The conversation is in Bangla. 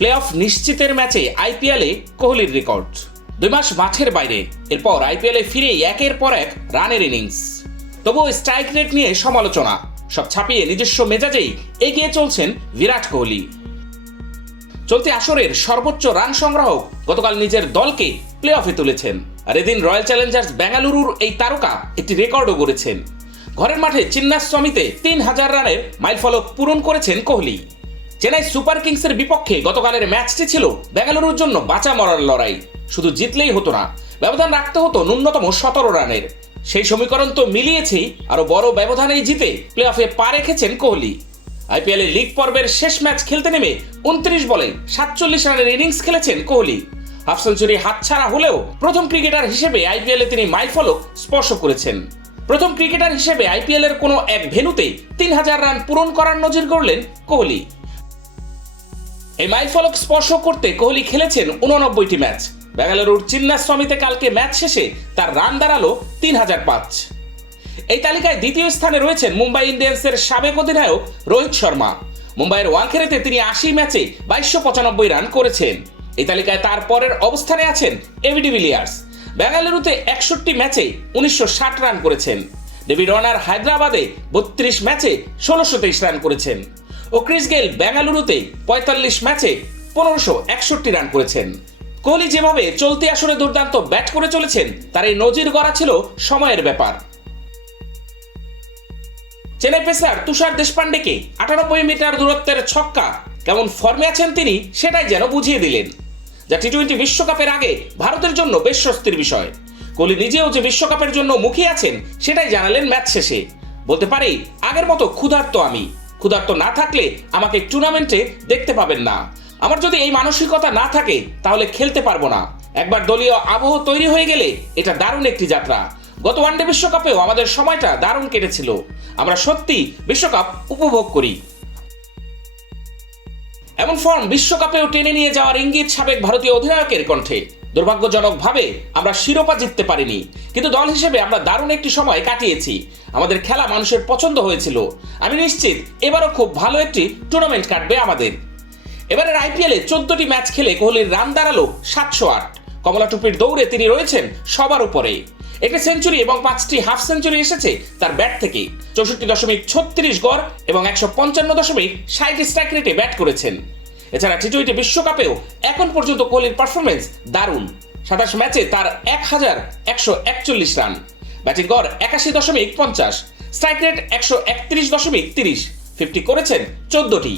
প্লে অফ নিশ্চিতের ম্যাচে আইপিএলে কোহলির রেকর্ড 2 মাস মাঠের বাইরে, এরপর আইপিএলে ফিরে একের পর এক রানের ইনিংস। তবুও স্ট্রাইক রেট নিয়ে সমালোচনা, সব ছাপিয়ে নিজস্ব মেজাজেই এগিয়ে চলছেন বিরাট কোহলি। চলতি আসরের সর্বোচ্চ রান সংগ্রাহক গতকাল নিজের দলকে প্লে অফে তুলেছেন, আর এদিন রয়্যাল চ্যালেঞ্জার্স বেঙ্গালুরুর এই তারকা একটি রেকর্ডও গড়েছেন। ঘরের মাঠে চিন্নাস্বামীতে 3000 রানের মাইলফলক পূরণ করেছেন কোহলি। চেন্নাই সুপার কিংসের বিপক্ষে গতকালের ম্যাচটি ছিল বেঙ্গালুরুর জন্য বাঁচা মরার লড়াই। শুধু জিতলেই হতো না, ব্যবধান রাখতে হতো ন্যূনতম 17 রানের। সেই সমীকরণ তো মিলিয়েছেই, আরো বড় ব্যবধানেই জিতে প্লে অফে পা রেখেছেন কোহলি। আইপিএলের লিগ পর্বের শেষ ম্যাচ খেলতে নেমে 29 বলে 47 রানের ইনিংস খেলেছেন কোহলি। হাফ সেঞ্চুরি হাতছাড়া হলেও প্রথম ক্রিকেটার হিসেবে আইপিএলে তিনি মাইলফলক স্পর্শ করেছেন। প্রথম ক্রিকেটার হিসেবে আইপিএলের কোনো এক ভেন্যুতে 3000 রান পূরণ করার নজির গড়লেন কোহলি। এই মাইলফলক স্পর্শ করতে কোহলি খেলেছেন 89টি ম্যাচ। বেঙ্গালুরুর চিন্নাস্বামীতে কালকে ম্যাচ শেষে তার রান দাঁড়ালো 3005। এই তালিকায় দ্বিতীয় স্থানে রয়েছেন মুম্বাই ইন্ডিয়ান্সের সাবেক অধিনায়ক রোহিত শর্মা। মুম্বাইয়ের ওয়াংখেড়েতে তিনি 80 ম্যাচে 2295 রান করেছেন। এই তালিকায় তার পরের অবস্থানে আছেন এবি ডিভিলিয়ার্স। বেঙ্গালুরুতে 61 ম্যাচে 1960 রান করেছেন। ডেভিড ওয়ার্নার হায়দ্রাবাদে 32 ম্যাচে 1623 রান করেছেন ও ক্রিস গেইল বেঙ্গালুরুতে 45 ম্যাচে 1561 রান করেছেন। কোহলি যেভাবে চলতি আসরে দুর্দান্ত ব্যাট করে চলেছেন, তার এই নজির গড়া ছিল সময়ের ব্যাপার। চেন্নাই পেসার তুষার দেশপান্ডেকে 98 মিটার দূরত্বের ছক্কা কেমন ফর্মে আছেন তিনি সেটাই যেন বুঝিয়ে দিলেন, যা টি-20 বিশ্বকাপের আগে ভারতের জন্য বেশ স্বস্তির বিষয়। কোহলি নিজেও যে বিশ্বকাপের জন্য মুখিয়ে আছেন সেটাই জানালেন ম্যাচ শেষে। বলতে পারি, আগের মতো ক্ষুধার্ত আমি। ক্ষুধার্ত না থাকলে আমাকে টুর্নামেন্টে দেখতে পাবেন না। আমার যদি এই মানসিকতা না থাকে তাহলে খেলতে পারবো না। একবার দলীয় আবহ তৈরি হয়ে গেলে এটা দারুণ একটি যাত্রা। গত ওয়ানডে বিশ্বকাপেও আমাদের সময়টা দারুণ কেটেছিল। আমরা সত্যি বিশ্বকাপ উপভোগ করি। এমন ফর্ম বিশ্বকাপেও টেনে নিয়ে যাওয়ার ইঙ্গিত সাবেক ভারতীয় অধিনায়কের কণ্ঠে। দুর্ভাগ্যজনকভাবে আমরা শিরোপা জিততে পারিনি, কিন্তু দল হিসেবে আমরা দারুণ একটি সময় কাটিয়েছি। আমাদের খেলা মানুষের পছন্দ হয়েছিল। আমি নিশ্চিত এবারও খুব ভালো একটি টুর্নামেন্ট কাটবে আমাদের। এবারের আইপিএলে 14টি ম্যাচ খেলে কোহলির রান দাঁড়ালো 708। কমলা টুপির দৌড়ে তিনি রয়েছেন সবার উপরে। একটি সেঞ্চুরি এবং 5টি হাফ সেঞ্চুরি এসেছে তার ব্যাট থেকে। 64.36 গড় এবং 155.60 স্ট্রাইক রেটে ব্যাট করেছেন। এছাড়া টি-20 বিশ্বকাপেও এখন পর্যন্ত কোহলির পারফরমেন্স দারুণ। 27 ম্যাচে তার 1141 রান, ব্যাটিং গড় 81.50, স্ট্রাইক রেট 131.30, 50 করেছেন 14টি।